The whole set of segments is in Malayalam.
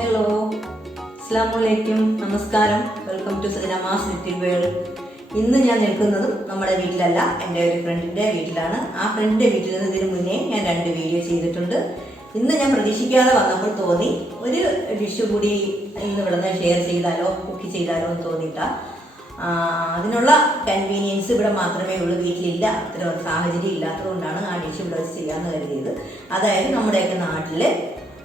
ഹലോ, അസ്സലാമുഅലൈക്കും, നമസ്കാരം. Welcome to Sajanama's little world. ഇന്ന് ഞാൻ നിൽക്കുന്നതും നമ്മുടെ വീട്ടിലല്ല, എൻ്റെ ഒരു ഫ്രണ്ടിൻ്റെ വീട്ടിലാണ്. ആ ഫ്രണ്ടിൻ്റെ വീട്ടിൽ നിന്ന് ഇതിന് മുന്നേ ഞാൻ 2 വീഡിയോ ചെയ്തിട്ടുണ്ട്. ഇന്ന് ഞാൻ പ്രതീക്ഷിക്കാതെ വന്നപ്പോൾ തോന്നി ഒരു ഡിഷ് കൂടി ഇന്ന് ഇവിടെ നിന്ന് ഷെയർ ചെയ്താലോ, കുക്ക് ചെയ്താലോ എന്ന് തോന്നിയിട്ടാ. അതിനുള്ള കൺവീനിയൻസ് ഇവിടെ മാത്രമേ ഉള്ളൂ, വീട്ടിലില്ല. അത്ര ഒരു സാഹചര്യം ഇല്ലാത്തതുകൊണ്ടാണ് ആ ഡിഷ് ഇവിടെ വെച്ച് ചെയ്യാമെന്ന് കരുതിയത്. അതായത് നമ്മുടെയൊക്കെ നാട്ടിൽ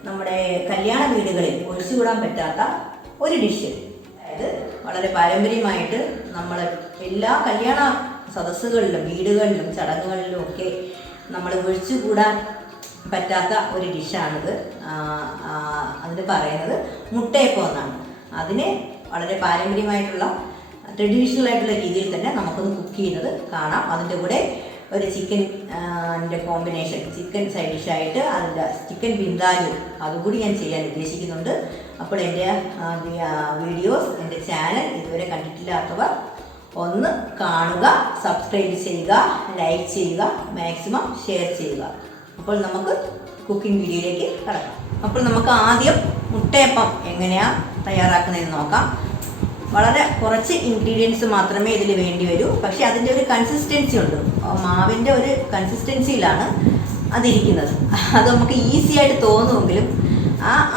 നമ്മുടെ കല്യാണ വീടുകളിൽ ഒഴിച്ചുകൂടാൻ പറ്റാത്ത ഒരു ഡിഷ്. അതായത് വളരെ പാരമ്പര്യമായിട്ട് നമ്മൾ എല്ലാ കല്യാണ സദസ്സുകളിലും വീടുകളിലും ചടങ്ങുകളിലും ഒക്കെ നമ്മൾ ഒഴിച്ചുകൂടാൻ പറ്റാത്ത ഒരു ഡിഷാണിത്. അതിന് പറയുന്നത് മുട്ടയപ്പം എന്നാണ്. അതിനെ വളരെ പാരമ്പര്യമായിട്ടുള്ള ട്രഡീഷണൽ ആയിട്ടുള്ള രീതിയിൽ തന്നെ നമുക്കൊന്ന് കുക്ക് ചെയ്യുന്നത് കാണാം. അതിൻ്റെ കൂടെ ഒരു ചിക്കൻ്റെ കോമ്പിനേഷൻ, ചിക്കൻ സൈഡ് ഡിഷായിട്ട് അതിൻ്റെ ചിക്കൻ വിന്താലു അതുകൂടി ഞാൻ ചെയ്യാൻ ഉദ്ദേശിക്കുന്നുണ്ട്. അപ്പോൾ എൻ്റെ വീഡിയോസ്, എൻ്റെ ചാനൽ ഇതുവരെ കണ്ടിട്ടില്ലാത്തവർ ഒന്ന് കാണുക, സബ്സ്ക്രൈബ് ചെയ്യുക, ലൈക്ക് ചെയ്യുക, മാക്സിമം ഷെയർ ചെയ്യുക. അപ്പോൾ നമുക്ക് കുക്കിംഗ് വീഡിയോയിലേക്ക് കടക്കാം. അപ്പോൾ നമുക്ക് ആദ്യം മുട്ടയപ്പം എങ്ങനെയാണ് തയ്യാറാക്കുന്നതെന്ന് നോക്കാം. വളരെ കുറച്ച് ഇൻഗ്രീഡിയൻസ് മാത്രമേ ഇതിൽ വേണ്ടി വരൂ. പക്ഷേ അതിൻ്റെ ഒരു കൺസിസ്റ്റൻസി ഉണ്ട്, മാവിൻ്റെ ഒരു കൺസിസ്റ്റൻസിയിലാണ് അതിരിക്കുന്നത്. അത് നമുക്ക് ഈസി ആയിട്ട് തോന്നുമെങ്കിലും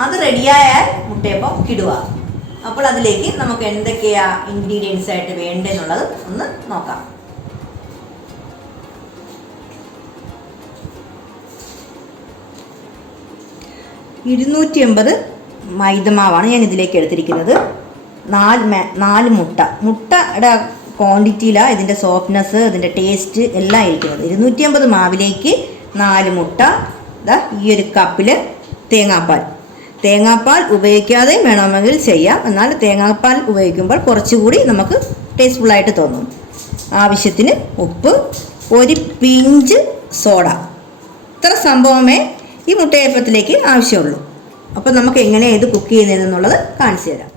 അത് റെഡിയായാൽ മുട്ടയപ്പം കിടുക. അപ്പോൾ അതിലേക്ക് നമുക്ക് എന്തൊക്കെയാ ഇൻഗ്രീഡിയൻസ് ആയിട്ട് വേണ്ടതെന്നുള്ളത് ഒന്ന് നോക്കാം. $280 മൈദമാവാണ് ഞാൻ ഇതിലേക്ക് എടുത്തിരിക്കുന്നത്. 4 മുട്ടയുടെ ക്വാണ്ടിറ്റിയിലാണ് ഇതിൻ്റെ സോഫ്റ്റ്നെസ്, ഇതിൻ്റെ ടേസ്റ്റ് എല്ലാം ഇരിക്കുന്നത്. 250 മാവിലേക്ക് 4 മുട്ട, ഈ ഒരു കപ്പിൽ തേങ്ങാപ്പാൽ ഉപയോഗിക്കാതെ വേണമെങ്കിൽ ചെയ്യാം. എന്നാൽ തേങ്ങാപ്പാൽ ഉപയോഗിക്കുമ്പോൾ കുറച്ചുകൂടി നമുക്ക് ടേസ്റ്റ്ഫുള്ളായിട്ട് തോന്നും. ആവശ്യത്തിന് ഉപ്പ്, ഒരു പിഞ്ച് സോഡ. ഇത്ര സംഭവമേ ഈ മുട്ടയപ്പത്തിലേക്ക് ആവശ്യമുള്ളൂ. അപ്പോൾ നമുക്ക് എങ്ങനെയാണ് ഇത് കുക്ക് ചെയ്യുന്നതെന്നുള്ളത് കാണിച്ചു തരാം.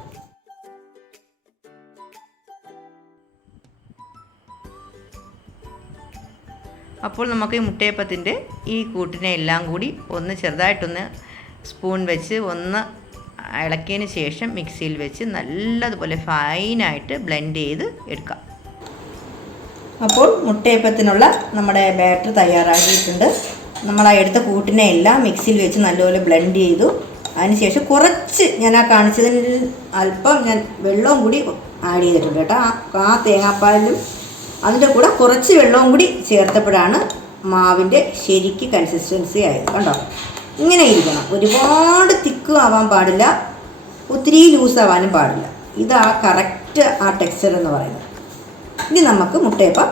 അപ്പോൾ നമുക്ക് ഈ മുട്ടയപ്പത്തിൻ്റെ ഈ കൂട്ടിനെ എല്ലാം കൂടി ഒന്ന് ചെറുതായിട്ടൊന്ന് സ്പൂൺ വെച്ച് ഒന്ന് ഇളക്കിയതിന് ശേഷം മിക്സിയിൽ വെച്ച് നല്ലതുപോലെ ഫൈനായിട്ട് ബ്ലെൻഡ് ചെയ്ത് എടുക്കാം. അപ്പോൾ മുട്ടയപ്പത്തിനുള്ള നമ്മുടെ ബാറ്റർ തയ്യാറാക്കിയിട്ടുണ്ട്. നമ്മൾ ആ എടുത്ത കൂട്ടിനെ എല്ലാം മിക്സിയിൽ വെച്ച് നല്ലപോലെ ബ്ലെൻഡ് ചെയ്തു. അതിനുശേഷം കുറച്ച് ഞാൻ കാണിച്ചതിന് അല്പം ഞാൻ വെള്ളവും കൂടി ആഡ് ചെയ്തിട്ടുണ്ട് കേട്ടോ. ആ തേങ്ങാപ്പാലിലും അതിൻ്റെ കൂടെ കുറച്ച് വെള്ളവും കൂടി ചേർത്തപ്പോഴാണ് മാവിൻ്റെ ശരിക്ക് കൺസിസ്റ്റൻസി ആയത്. കണ്ടോ, ഇങ്ങനെ ഇരിക്കണം. ഒരുപാട് തിക്കും ആവാൻ പാടില്ല, ഒത്തിരി ലൂസാവാനും പാടില്ല. ഇതാ കറക്റ്റ് ആ ടെക്സ്ചർ എന്ന് പറയുന്നത്. ഇനി നമുക്ക് മുട്ടയപ്പം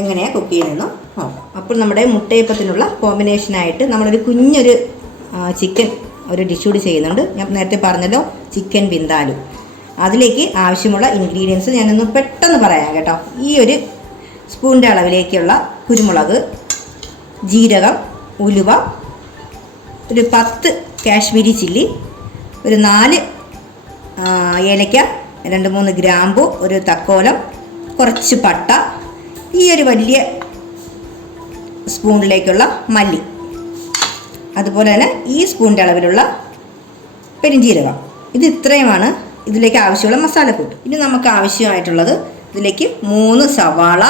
എങ്ങനെയാണ് കുക്ക് ചെയ്യുന്നതെന്ന് നോക്കാം. അപ്പോൾ നമ്മുടെ മുട്ടയപ്പത്തിനുള്ള കോമ്പിനേഷനായിട്ട് നമ്മളൊരു കുഞ്ഞൊരു ചിക്കൻ ഒരു ഡിഷ് കൂടി ചെയ്യുന്നുണ്ട്. ഞാൻ നേരത്തെ പറഞ്ഞല്ലോ, ചിക്കൻ വിന്താലു. അതിലേക്ക് ആവശ്യമുള്ള ഇൻഗ്രീഡിയൻസ് ഞാനൊന്ന് പെട്ടെന്ന് പറയാം കേട്ടോ. ഈ ഒരു സ്പൂണിൻ്റെ അളവിലേക്കുള്ള കുരുമുളക്, ജീരകം, ഉലുവ, ഒരു 10 കാശ്മീരി ചില്ലി, ഒരു 4 ഏലക്ക, 2-3 ഗ്രാമ്പു, ഒരു തക്കോലം, കുറച്ച് പട്ട, ഈ ഒരു വലിയ സ്പൂണിലേക്കുള്ള മല്ലി, അതുപോലെ തന്നെ ഈ സ്പൂണിൻ്റെ അളവിലുള്ള പെരുംജീരകം. ഇത് ഇത്രയുമാണ് ഇതിലേക്ക് ആവശ്യമുള്ള മസാലക്കൂട്ട്. ഇനി നമുക്ക് ആവശ്യമായിട്ടുള്ളത് ഇതിലേക്ക് 3 സവാള,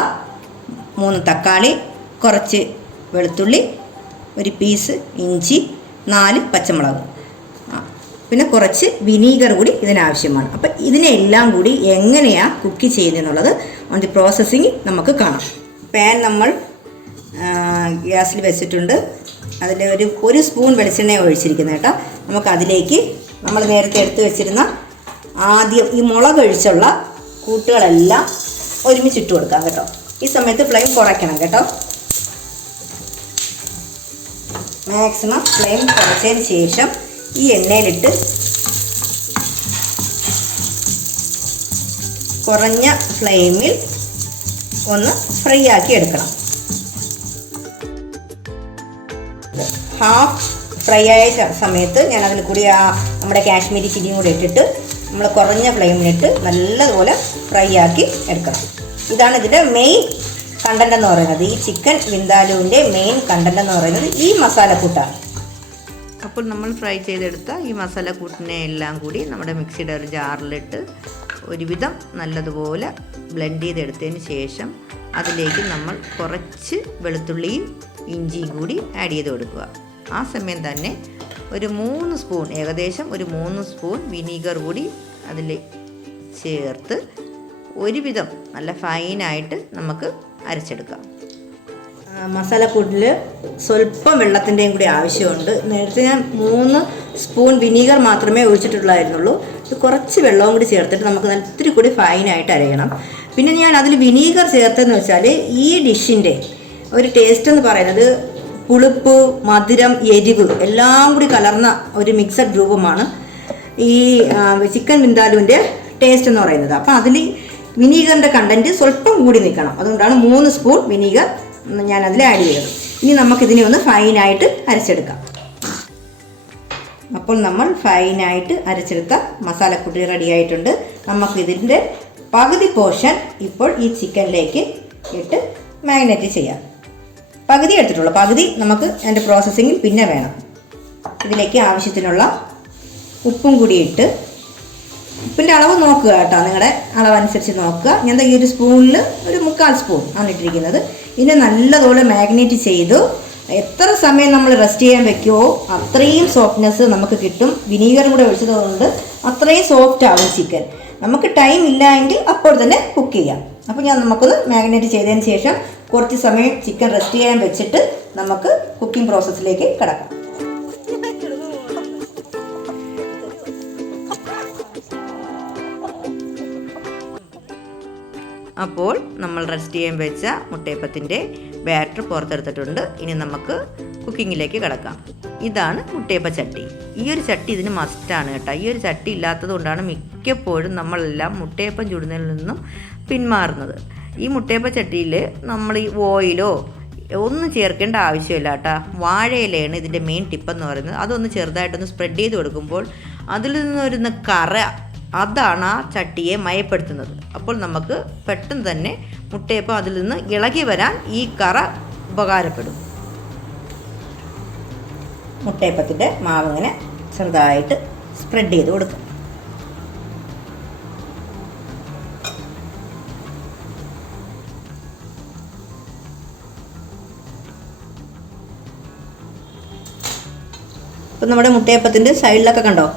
3 തക്കാളി, കുറച്ച് വെളുത്തുള്ളി, ഒരു പീസ് ഇഞ്ചി, 4 പച്ചമുളക്, പിന്നെ കുറച്ച് വിനീഗർ കൂടി ഇതിനാവശ്യമാണ്. അപ്പം ഇതിനെല്ലാം കൂടി എങ്ങനെയാണ് കുക്ക് ചെയ്യുന്നതെന്നുള്ളത് അതിൻ്റെ പ്രോസസ്സിങ് നമുക്ക് കാണാം. പാൻ നമ്മൾ ഗ്യാസിൽ വെച്ചിട്ടുണ്ട്. അതിൽ ഒരു സ്പൂൺ വെളിച്ചെണ്ണ ഒഴിച്ചിരിക്കുന്നത് കേട്ടോ. നമുക്കതിലേക്ക് നമ്മൾ നേരത്തെ എടുത്ത് വെച്ചിരുന്ന ആദ്യം ഈ മുളകൊഴിച്ചുള്ള കൂട്ടുകളെല്ലാം ഒരുമിച്ചിട്ട് കൊടുക്കാം കേട്ടോ. ഈ സമയത്ത് ഫ്ലെയിം കുറയ്ക്കണം കേട്ടോ. മാക്സിമം ഫ്ലെയിം കുറച്ചതിന് ശേഷം ഈ എണ്ണയിലിട്ട് കുറഞ്ഞ ഫ്ലെയിമിൽ ഒന്ന് ഫ്രൈ ആക്കി എടുക്കണം. ഹാഫ് ഫ്രൈ ആയ സമയത്ത് ഞാൻ അതിൽ കൂടി നമ്മുടെ കാശ്മീരി ചില്ലിയും കൂടി ഇട്ടിട്ട് നമ്മൾ കുറഞ്ഞ ഫ്ലെയിമിലിട്ട് നല്ലതുപോലെ ഫ്രൈ ആക്കി എടുക്കണം. ഇതാണ് ഇതിൻ്റെ മെയിൻ കണ്ടൻ്റ് എന്ന് പറയുന്നത്. ഈ ചിക്കൻ വിന്താലുവിൻ്റെ മെയിൻ കണ്ടൻ്റ് എന്ന് പറയുന്നത് ഈ മസാലക്കൂട്ടാണ്. അപ്പോൾ നമ്മൾ ഫ്രൈ ചെയ്തെടുത്ത ഈ മസാലക്കൂട്ടിനെ എല്ലാം കൂടി നമ്മുടെ മിക്സിയുടെ ഒരു ജാറിലിട്ട് ഒരുവിധം നല്ലതുപോലെ ബ്ലെൻഡ് ചെയ്തെടുത്തതിന് ശേഷം അതിലേക്ക് നമ്മൾ കുറച്ച് വെളുത്തുള്ളിയും ഇഞ്ചിയും കൂടി ആഡ് ചെയ്ത് കൊടുക്കുക. ആ സമയം തന്നെ ഒരു 3 സ്പൂൺ, ഏകദേശം ഒരു 3 സ്പൂൺ വിനീഗർ കൂടി അതിൽ ചേർത്ത് ഒരുവിധം നല്ല ഫൈനായിട്ട് നമുക്ക് അരച്ചെടുക്കാം. മസാലക്കൂട്ടിൽ സ്വല്പം വെള്ളത്തിൻ്റെയും കൂടി ആവശ്യമുണ്ട്. നേരത്തെ ഞാൻ 3 സ്പൂൺ വിനീഗർ മാത്രമേ ഒഴിച്ചിട്ടുള്ളായിരുന്നുള്ളൂ. ഇത് കുറച്ച് വെള്ളവും കൂടി ചേർത്തിട്ട് നമുക്ക് ഇത്തിരി കൂടി ഫൈനായിട്ട് അരയണം. പിന്നെ ഞാൻ അതിൽ വിനീഗർ ചേർത്തതെന്ന് വെച്ചാൽ ഈ ഡിഷിൻ്റെ ഒരു ടേസ്റ്റ് എന്ന് പറയുന്നത് പുളിപ്പ്, മധുരം, എരിവ് എല്ലാം കൂടി കലർന്ന ഒരു മിക്സഡ് രൂപമാണ് ഈ ചിക്കൻ വിന്താലുവിൻ്റെ ടേസ്റ്റ് എന്ന് പറയുന്നത്. അപ്പോൾ അതിൽ വിനീഗറിൻ്റെ കണ്ടൻറ്റ് സ്വല്പം കൂടി നിൽക്കണം. അതുകൊണ്ടാണ് 3 സ്പൂൺ വിനീഗർ ഞാനതിൽ ആഡ് ചെയ്തത്. ഇനി നമുക്കിതിനെ ഒന്ന് ഫൈനായിട്ട് അരച്ചെടുക്കാം. അപ്പോൾ നമ്മൾ ഫൈനായിട്ട് അരച്ചെടുത്ത മസാലക്കൂട്ടി റെഡി ആയിട്ടുണ്ട്. നമുക്കിതിൻ്റെ പകുതി പോർഷൻ ഇപ്പോൾ ഈ ചിക്കനിലേക്ക് ഇട്ട് മാരിനേറ്റ് ചെയ്യാം. പകുതി എടുത്തിട്ടുള്ളൂ, പകുതി നമുക്ക് അതിൻ്റെ പ്രോസസ്സിങ്ങിൽ പിന്നെ വേണം. ഇതിലേക്ക് ആവശ്യത്തിനുള്ള ഉപ്പും കൂടി ഇട്ട്, ഉപ്പിൻ്റെ അളവ് നോക്കുക കേട്ടോ, നിങ്ങളുടെ അളവനുസരിച്ച് നോക്കുക. ഞാൻ ഈ ഒരു സ്പൂണിൽ ഒരു 3/4 സ്പൂൺ ആണ് ഇട്ടിരിക്കുന്നത്. ഇതിനെ നല്ലതുപോലെ മാഗ്നേറ്റ് ചെയ്തു എത്ര സമയം നമ്മൾ റെസ്റ്റ് ചെയ്യാൻ വെക്കുമോ അത്രയും സോഫ്റ്റ്നെസ് നമുക്ക് കിട്ടും. വിനീഗറും കൂടെ ഒഴിച്ചതുകൊണ്ട് അത്രയും സോഫ്റ്റ് ആവും ചിക്കൻ. നമുക്ക് ടൈം ഇല്ല എങ്കിൽ അപ്പോൾ തന്നെ കുക്ക് ചെയ്യാം. അപ്പോൾ നമുക്കൊന്ന് മാഗ്നേറ്റ് ചെയ്തതിന് ശേഷം കുറച്ച് സമയം ചിക്കൻ റെസ്റ്റ് ചെയ്യാൻ വെച്ചിട്ട് നമുക്ക് കുക്കിംഗ് പ്രോസസ്സിലേക്ക് കിടക്കാം. അപ്പോൾ നമ്മൾ റെസ്റ്റ് ചെയ്യാൻ വെച്ച മുട്ടയപ്പത്തിൻ്റെ ബാറ്റർ പുറത്തെടുത്തിട്ടുണ്ട്. ഇനി നമുക്ക് കുക്കിങ്ങിലേക്ക് കിടക്കാം. ഇതാണ് മുട്ടയപ്പ ചട്ടി. ഈ ഒരു ചട്ടി ഇതിന് മസ്റ്റാണ് കേട്ടോ. ഈ ഒരു ചട്ടി ഇല്ലാത്തത് കൊണ്ടാണ് മിക്കപ്പോഴും നമ്മളെല്ലാം മുട്ടയപ്പം ചുടുന്നതിൽ നിന്നും പിന്മാറുന്നത്. ഈ മുട്ടയപ്പ ചട്ടിയിൽ നമ്മൾ ഈ ഓയിലോ ഒന്നും ചേർക്കേണ്ട ആവശ്യമില്ല കേട്ടോ. വാഴയിലയാണ് ഇതിൻ്റെ മെയിൻ ടിപ്പെന്ന് പറയുന്നത്. അതൊന്ന് ചെറുതായിട്ടൊന്ന് സ്പ്രെഡ് ചെയ്ത് കൊടുക്കുമ്പോൾ അതിൽ നിന്ന് വരുന്ന കറ, അതാണ് ആ ചട്ടിയെ മയപ്പെടുത്തുന്നത്. അപ്പോൾ നമുക്ക് പെട്ടെന്ന് തന്നെ മുട്ടയപ്പം അതിൽ നിന്ന് ഇളകി വരാൻ ഈ കറ ഉപകാരപ്പെടും. മുട്ടയപ്പത്തിൻ്റെ മാവ് ഇങ്ങനെ ചെറുതായിട്ട് സ്പ്രെഡ് ചെയ്ത് കൊടുക്കും. ഇപ്പം നമ്മുടെ മുട്ടയപ്പത്തിൻ്റെ സൈഡിലൊക്കെ കണ്ടോ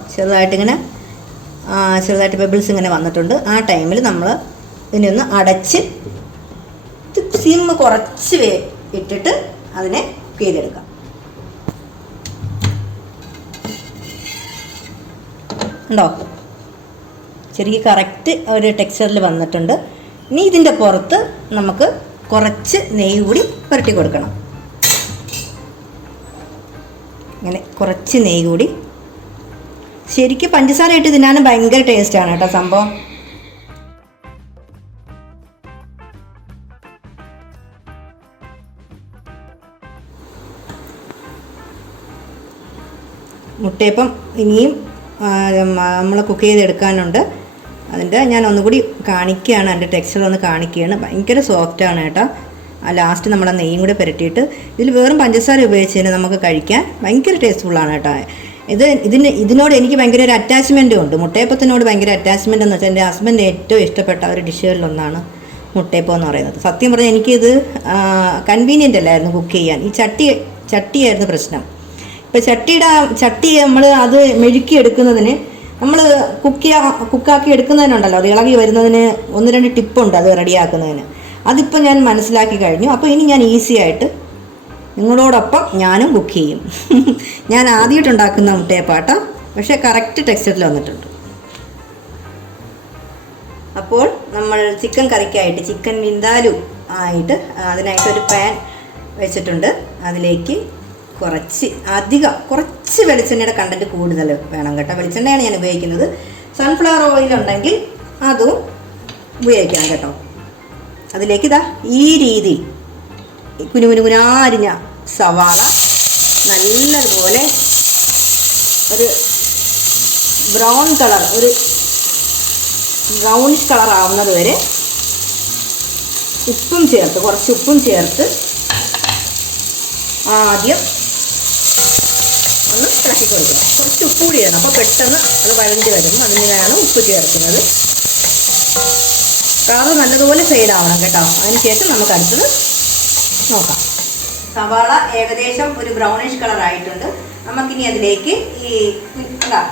ചെറുതായിട്ട് ബബിൾസ് ഇങ്ങനെ വന്നിട്ടുണ്ട്. ആ ടൈമിൽ നമ്മൾ ഇതിനെ ഒന്ന് അടച്ച് സിം കുറച്ച് ഇട്ടിട്ട് അതിനെ കുക്ക് ചെയ്തെടുക്കാം. ഉണ്ടോ, ചെറിയ കറക്റ്റ് ഒരു ടെക്സ്ചറിൽ വന്നിട്ടുണ്ട്. ഇനി ഇതിൻ്റെ പുറത്ത് നമുക്ക് കുറച്ച് നെയ്യ് കൂടി പുരട്ടി കൊടുക്കണം. ഇങ്ങനെ കുറച്ച് നെയ്യ് കൂടി. ശരിക്കും പഞ്ചസാര ഇട്ട് തിന്നാനും ഭയങ്കര ടേസ്റ്റാണ് കേട്ടോ സംഭവം. മുട്ടയപ്പം ഇനിയും നമ്മൾ കുക്ക് ചെയ്തെടുക്കാനുണ്ട്. അതിൻ്റെ ഞാൻ ഒന്നുകൂടി കാണിക്കുകയാണ്, അതിൻ്റെ ടെക്സ്ചർ ഒന്ന് കാണിക്കുകയാണ്. ഭയങ്കര സോഫ്റ്റാണ് കേട്ടോ. ലാസ്റ്റ് നമ്മൾ ആ നെയ്യും കൂടെ പുരട്ടിയിട്ട് ഇതിൽ വെറും പഞ്ചസാര ഉപയോഗിച്ചതിന് നമുക്ക് കഴിക്കാൻ ഭയങ്കര ടേസ്റ്റ്ഫുള്ളാണ് കേട്ടോ. ഇതിനോട് എനിക്ക് ഭയങ്കര ഒരു അറ്റാച്ച്മെൻറ്റും ഉണ്ട്. മുട്ടയപ്പത്തിനോട് ഭയങ്കര അറ്റാച്ച്മെൻ്റ് എന്ന് വെച്ചാൽ എൻ്റെ ഹസ്ബൻഡ് ഏറ്റവും ഇഷ്ടപ്പെട്ട ഒരു ഡിഷുകളിലൊന്നാണ് മുട്ടയപ്പം എന്ന് പറയുന്നത്. സത്യം പറഞ്ഞാൽ എനിക്കിത് കൺവീനിയൻ്റ് അല്ലായിരുന്നു കുക്ക് ചെയ്യാൻ. ഈ ചട്ടിയായിരുന്നു പ്രശ്നം. ഇപ്പോൾ ചട്ടി നമ്മൾ അത് മെഴുക്കി എടുക്കുന്നതിന്, നമ്മൾ കുക്കാക്കി എടുക്കുന്നതിനുണ്ടല്ലോ, അത് ഇളകി വരുന്നതിന് 1-2 ടിപ്പുണ്ട് അത് റെഡിയാക്കുന്നതിന്. അതിപ്പോൾ ഞാൻ മനസ്സിലാക്കി കഴിഞ്ഞു. അപ്പോൾ ഇനി ഞാൻ ഈസി ആയിട്ട് നിങ്ങളോടൊപ്പം ഞാനും കുക്ക് ചെയ്യും. ഞാൻ ആദ്യമായിട്ടുണ്ടാക്കുന്ന മുട്ടയപ്പാട്ടോ, പക്ഷേ കറക്റ്റ് ടെക്സ്ചറിൽ വന്നിട്ടുണ്ട്. അപ്പോൾ നമ്മൾ ചിക്കൻ കറിക്കായിട്ട് ചിക്കൻ വിന്താലു ആയിട്ട് അതിനായിട്ടൊരു പാൻ വെച്ചിട്ടുണ്ട്. അതിലേക്ക് കുറച്ച് വെളിച്ചെണ്ണയുടെ കണ്ടൻറ്റ് കൂടുതൽ വേണം കേട്ടോ. വെളിച്ചെണ്ണയാണ് ഞാൻ ഉപയോഗിക്കുന്നത്. സൺഫ്ലവർ ഓയിൽ ഉണ്ടെങ്കിൽ അതും ഉപയോഗിക്കാം കേട്ടോ. അതിലേക്ക് ഈ രീതിയിൽ കുനുകുനാരിഞ്ഞ സവാള നല്ലതുപോലെ ഒരു ബ്രൗണിഷ് കളർ ആവുന്നത് വരെ കുറച്ച് ഉപ്പും ചേർത്ത് ആദ്യം ഒന്ന് ഇളക്കി കൊടുക്കണം. കുറച്ച് ഉപ്പ് കൂടി ഇടണം, അപ്പോൾ പെട്ടെന്ന് അത് വഴണ്ടി വരും. അതിനാണ് ഉപ്പ് ചേർക്കുന്നത്. കളർ നല്ലതുപോലെ ഫെയ്ഡാവണം കേട്ടോ. അതിനുശേഷം നമുക്ക് അടുത്തത് നോക്കാം. സവാള ഏകദേശം ഒരു ബ്രൗണിഷ് കളർ ആയിട്ടുണ്ട്. നമുക്കിനി അതിലേക്ക്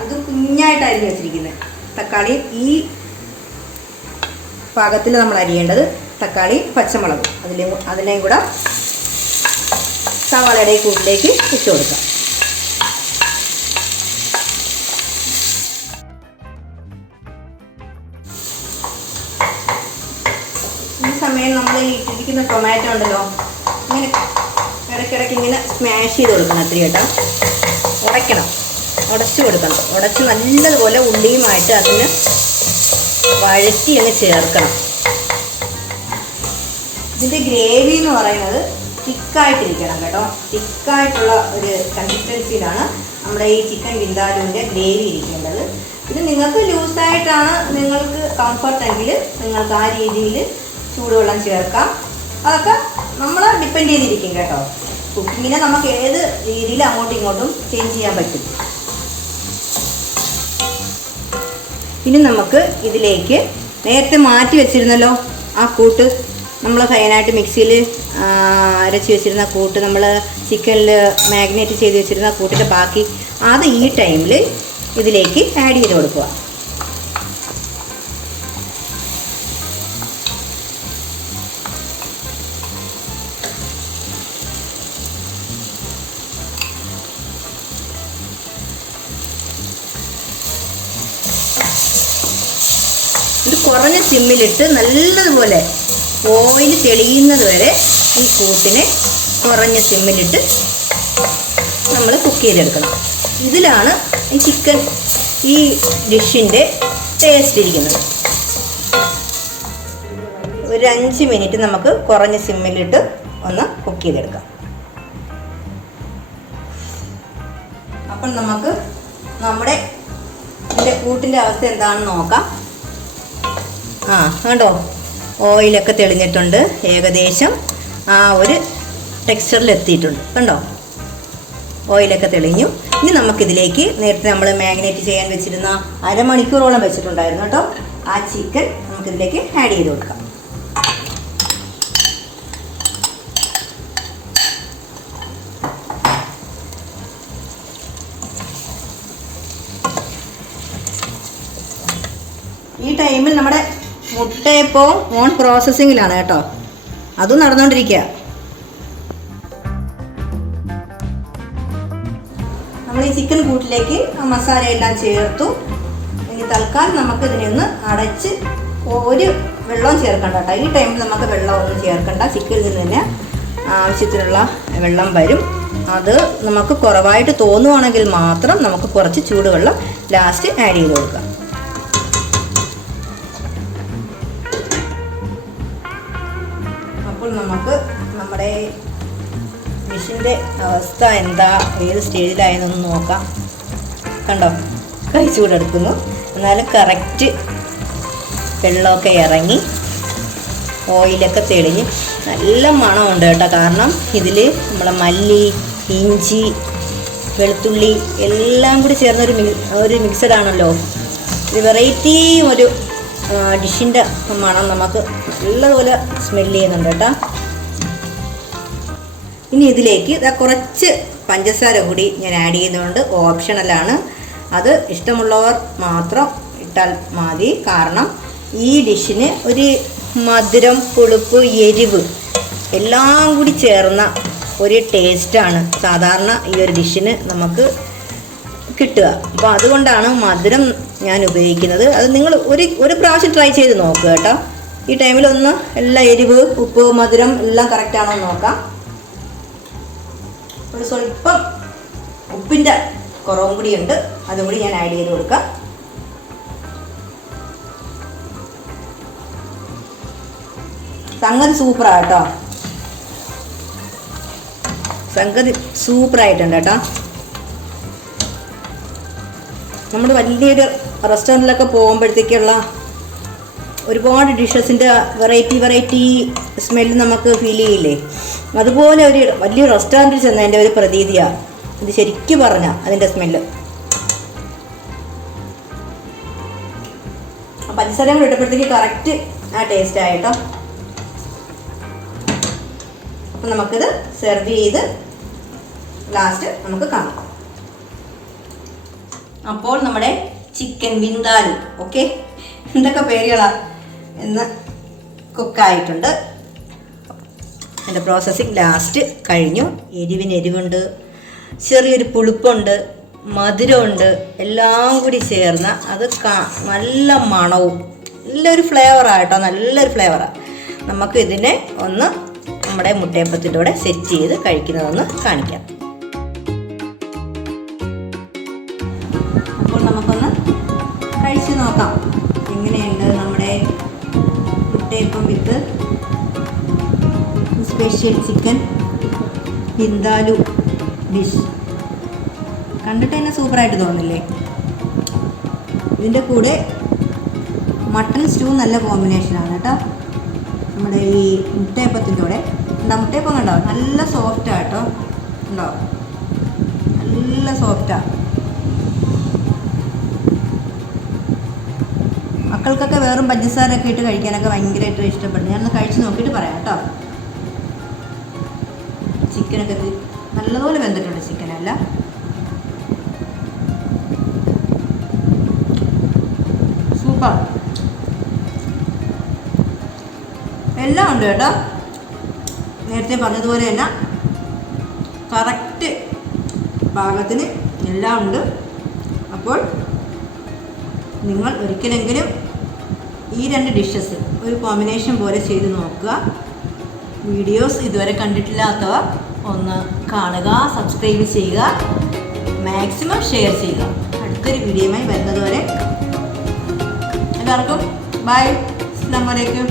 ഇത് കുഞ്ഞായിട്ട് അരിഞ്ഞ് വെച്ചിരിക്കുന്നത് തക്കാളി, ഈ പാകത്തിൽ നമ്മൾ അരിയേണ്ടത് തക്കാളി, പച്ചമുളക് അതിനെയും കൂടെ സവാളയുടെ കൂട്ടിലേക്ക് ഇട്ട് കൊടുക്കാം. ഈ സമയം നമ്മൾ ഈ ഇട്ടിരിക്കുന്ന ടൊമാറ്റോ ഉണ്ടല്ലോ, ഇങ്ങനെ ഇടയ്ക്കിടയ്ക്ക് ഇങ്ങനെ സ്മാഷ് ചെയ്ത് കൊടുക്കണം. അത്രയും കേട്ടോ, ഉടച്ചു കൊടുക്കണം. ഉടച്ച് നല്ലതുപോലെ ഉള്ളിയുമായിട്ട് അതിന് വഴറ്റി അങ്ങ് ചേർക്കണം. ഇതിൻ്റെ ഗ്രേവി എന്ന് പറയുന്നത് തിക്കായിട്ടിരിക്കണം കേട്ടോ. തിക്കായിട്ടുള്ള ഒരു കൺസിസ്റ്റൻസിയിലാണ് നമ്മുടെ ഈ ചിക്കൻ വിന്താലുവിൻ്റെ ഗ്രേവി ഇരിക്കേണ്ടത്. ഇത് നിങ്ങൾക്ക് ലൂസായിട്ടാണ് നിങ്ങൾക്ക് കംഫർട്ടെങ്കിൽ നിങ്ങൾക്ക് ആ രീതിയിൽ ചൂടുവെള്ളം ചേർക്കാം. അതൊക്കെ നമ്മൾ ഡിപ്പെൻഡ് ചെയ്തിരിക്കും കേട്ടോ. കുക്കിങ്ങിനെ നമുക്ക് ഏത് രീതിയിൽ അങ്ങോട്ടും ഇങ്ങോട്ടും ചേഞ്ച് ചെയ്യാൻ പറ്റും. ഇനി നമുക്ക് ഇതിലേക്ക് നേരത്തെ മാറ്റി വെച്ചിരുന്നല്ലോ ആ കൂട്ട്, നമ്മൾ ഫൈനായിട്ട് മിക്സിയിൽ അരച്ച് വെച്ചിരുന്ന കൂട്ട്, നമ്മൾ ചിക്കനിൽ മാഗ്നേറ്റ് ചെയ്ത് വെച്ചിരുന്ന കൂട്ടിൻ്റെ ബാക്കി അത് ഈ ടൈമിൽ ഇതിലേക്ക് ആഡ് ചെയ്ത് കൊടുക്കുക. ഇത് കുറഞ്ഞ സിമ്മിലിട്ട് നല്ലതുപോലെ ഓയിൽ തെളിയുന്നത് വരെ ഈ കൂട്ടിനെ കുറഞ്ഞ സിമ്മിലിട്ട് നമ്മൾ കുക്ക് ചെയ്തെടുക്കണം. ഇതിലാണ് ഈ ചിക്കൻ ഈ ഡിഷിൻ്റെ ടേസ്റ്റ് ഇരിക്കുന്നത്. ഒരു 5 മിനിറ്റ് നമുക്ക് കുറഞ്ഞ സിമ്മിലിട്ട് ഒന്ന് കുക്ക് ചെയ്തെടുക്കാം. അപ്പം നമുക്ക് നമ്മുടെ ഇതിൻ്റെ കൂട്ടിൻ്റെ അവസ്ഥ എന്താണെന്ന് നോക്കാം. കണ്ടോ, ഓയിലൊക്കെ തെളിഞ്ഞിട്ടുണ്ട്. ഏകദേശം ആ ഒരു ടെക്സ്ചറിൽ എത്തിയിട്ടുണ്ട്. കണ്ടോ, ഓയിലൊക്കെ തെളിഞ്ഞു. ഇനി നമുക്കിതിലേക്ക് നേരത്തെ നമ്മൾ മാഗ്നേറ്റ് ചെയ്യാൻ വെച്ചിരുന്ന അരമണിക്കൂറോളം വെച്ചിട്ടുണ്ടായിരുന്നു കേട്ടോ, ആ ചിക്കൻ നമുക്കിതിലേക്ക് ആഡ് ചെയ്ത് കൊടുക്കാം. ഈ ടൈമിൽ നമ്മുടെ മുട്ട ഇപ്പോൾ ഓൺ പ്രോസസ്സിങ്ങിലാണ് കേട്ടോ, അതും നടന്നുകൊണ്ടിരിക്കുക. നമ്മൾ ഈ ചിക്കൻ കൂട്ടിലേക്ക് മസാലയെല്ലാം ചേർത്തു. ഇനി തൽക്കാലം നമുക്ക് ഇതിനെ ഒന്ന് അടച്ച് ഒരു വെള്ളവും ചേർക്കണ്ട കേട്ടോ. ഈ ടൈമിൽ നമുക്ക് വെള്ളമൊന്നും ചേർക്കണ്ട. ചിക്കനിൽ നിന്ന് തന്നെ ആവശ്യത്തിനുള്ള വെള്ളം വരും. അത് നമുക്ക് കുറവായിട്ട് തോന്നുവാണെങ്കിൽ മാത്രം നമുക്ക് കുറച്ച് ചൂടുവെള്ളം ലാസ്റ്റ് ആഡ് ചെയ്ത് കൊടുക്കാം. അപ്പോൾ നമുക്ക് നമ്മുടെ ഡിഷിൻ്റെ അവസ്ഥ എന്താ, ഏത് സ്റ്റേജിലായെന്നൊന്ന് നോക്കാം. കണ്ടോ, കൈ ചൂടെടുക്കുന്നു. എന്നാലും കറക്റ്റ് വെള്ളമൊക്കെ ഇറങ്ങി ഓയിലൊക്കെ തെളിഞ്ഞ് നല്ല മണമുണ്ട് കേട്ടോ. കാരണം ഇതിൽ നമ്മളെ മല്ലി, ഇഞ്ചി, വെളുത്തുള്ളി എല്ലാം കൂടി ചേർന്നൊരു മിക്സഡ് ആണല്ലോ. ഒരു വെറൈറ്റി ഒരു ഡിഷിൻ്റെ മണം നമുക്ക് നല്ലതുപോലെ സ്മെല്ല് ചെയ്യുന്നുണ്ട് കേട്ടോ. ഇനി ഇതിലേക്ക് കുറച്ച് പഞ്ചസാര കൂടി ഞാൻ ആഡ് ചെയ്യുന്നുണ്ട്. ഓപ്ഷണലാണ്, അത് ഇഷ്ടമുള്ളവർ മാത്രം ഇട്ടാൽ മതി. കാരണം ഈ ഡിഷിന് ഒരു മധുരം, പുളിപ്പ്, എരിവ് എല്ലാം കൂടി ചേർന്ന ഒരു ടേസ്റ്റാണ് സാധാരണ ഈ ഒരു ഡിഷിന് നമുക്ക് കിട്ടുക. അപ്പോൾ അതുകൊണ്ടാണ് മധുരം ഞാൻ ഉപയോഗിക്കുന്നത്. അത് നിങ്ങൾ ഒരു പ്രാവശ്യം ട്രൈ ചെയ്ത് നോക്കുക കേട്ടോ. ഈ ടൈമിലൊന്ന് എല്ലാ എരിവ്, ഉപ്പ്, മധുരം എല്ലാം കറക്റ്റാണോ എന്ന് നോക്കാം. ഒരു സ്വല്പം ഉപ്പിൻ്റെ കുറവും കൂടിയുണ്ട്, അതും കൂടി ഞാൻ ആഡ് ചെയ്ത് കൊടുക്കാം. സംഗതി സൂപ്പറാണ് കേട്ടോ, സംഗതി സൂപ്പറായിട്ടുണ്ട് കേട്ടോ. നമ്മൾ വലിയൊരു റെസ്റ്റോറൻറ്റിലൊക്കെ പോകുമ്പോഴത്തേക്കുള്ള ഒരുപാട് ഡിഷസിൻ്റെ വെറൈറ്റി സ്മെല്ല് നമുക്ക് ഫീൽ ചെയ്യില്ലേ, അതുപോലെ ഒരു വലിയ റെസ്റ്റോറൻറ്റിൽ ചെന്നതിൻ്റെ ഒരു പ്രതീതിയാണ്. ഇത് ശരിക്കും പറഞ്ഞാൽ അതിൻ്റെ സ്മെല്ല്. പഞ്ചസാര കൂടെ ഇട്ടപ്പോഴത്തേക്ക് കറക്റ്റ് ആ ടേസ്റ്റ് ആയിട്ടോ. അപ്പം നമുക്കിത് സെർവ് ചെയ്ത് ലാസ്റ്റ് നമുക്ക് കാണാം. അപ്പോൾ നമ്മുടെ ചിക്കൻ വിന്താലു, ഓക്കെ, എന്തൊക്കെ പേരുകളാ എന്ന് കുക്കായിട്ടുണ്ട്. അതിൻ്റെ പ്രോസസ്സിങ് ലാസ്റ്റ് കഴിഞ്ഞു. എരിവിന് എരിവുണ്ട്, ചെറിയൊരു പുളിപ്പുണ്ട്, മധുരമുണ്ട്, എല്ലാം കൂടി ചേർന്ന അത് നല്ല മണവും നല്ലൊരു ഫ്ലേവറായിട്ടോ, നല്ലൊരു ഫ്ലേവറാണ്. നമുക്ക് ഇതിനെ ഒന്ന് നമ്മുടെ മുട്ടയപ്പത്തിൻ്റെ കൂടെ സെറ്റ് ചെയ്ത് കഴിക്കുന്നതൊന്ന് കാണിക്കാം. അപ്പോൾ നമുക്കൊന്ന് കഴിച്ച് നോക്കാം എങ്ങനെയുണ്ട് നമ്മുടെ മുട്ടയപ്പം with special chicken vindaloo dish. കണ്ടിട്ട് തന്നെ സൂപ്പറായിട്ട് തോന്നില്ലേ? ഇതിൻ്റെ കൂടെ മട്ടൺ സ്റ്റൂ നല്ല കോമ്പിനേഷനാണ് കേട്ടോ. നമ്മുടെ ഈ മുട്ടയപ്പത്തിൻ്റെ കൂടെ മുട്ടയപ്പം കണ്ടോ, നല്ല സോഫ്റ്റാണ് കേട്ടോ. ഉണ്ടോ, നല്ല സോഫ്റ്റാണ്. മക്കൾക്കൊക്കെ വെറും പഞ്ചസാരയൊക്കെ ഇട്ട് കഴിക്കാനൊക്കെ ഭയങ്കരമായിട്ട് ഇഷ്ടപ്പെടും. ഞാനൊന്ന് കഴിച്ച് നോക്കിയിട്ട് പറയാം കേട്ടോ. ചിക്കനൊക്കെ നല്ലപോലെ വെന്തിട്ടുണ്ട്, ചിക്കനല്ല. സൂപ്പർ, എല്ലാം ഉണ്ട് കേട്ടോ. നേരത്തെ പറഞ്ഞതുപോലെ തന്നെ കറക്റ്റ് പാകത്തിന് എല്ലാം ഉണ്ട്. അപ്പോൾ നിങ്ങൾ ഒരിക്കലെങ്കിലും ഈ രണ്ട് ഡിഷസ് ഒരു കോമ്പിനേഷൻ പോലെ ചെയ്ത് നോക്കുക. വീഡിയോസ് ഇതുവരെ കണ്ടിട്ടില്ലാത്തവർ ഒന്ന് കാണുക, സബ്സ്ക്രൈബ് ചെയ്യുക, മാക്സിമം ഷെയർ ചെയ്യുക. അടുത്തൊരു വീഡിയോയുമായി വരുന്നതുവരെ എല്ലാവർക്കും ബൈ, അസ്സലാമു അലൈക്കും.